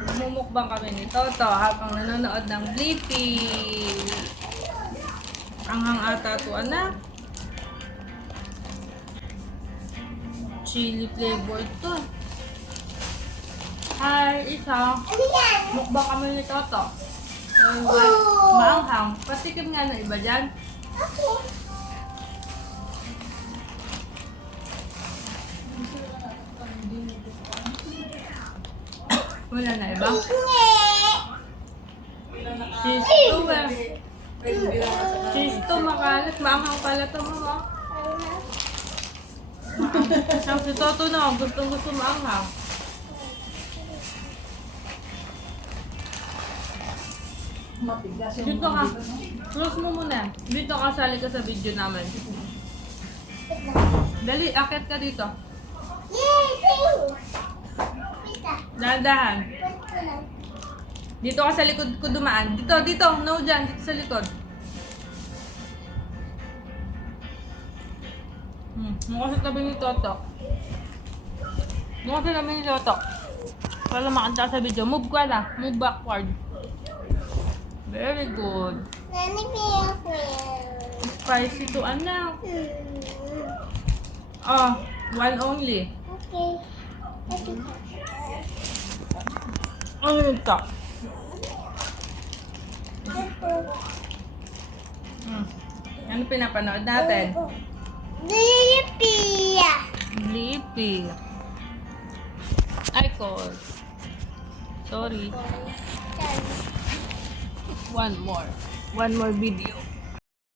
Mumukbang kami ni Toto habang nanonood ng Blippi. Anghang ata to, anak. Chili flavor to. Hi, isa. Mukbang kami ni Toto. Maanghang. Patikim nga ng iba dyan. Wala na iba? Cheese to eh. Cheese to, makalat. Maanghang pala to mo. Ang si Toto na, gustong-gusto maanghang. Dito ka. Close mo muna. Dito ka, sali ka sa video namin. Dali, akit ka dito. Dahan-dahan. Dito ka sa likod ko dumaan. Dito. No, dyan. Dito sa likod. Mukha sa tabi ni Toto. Mukha sa tabi ni Toto. Para makanta sa video. Move ka na. Move backward. Very good. Spicy to anak. Oh, one only. Okay. Ano ito? Ano pinapanood natin? Blippi. Ay, call. Sorry. One more video.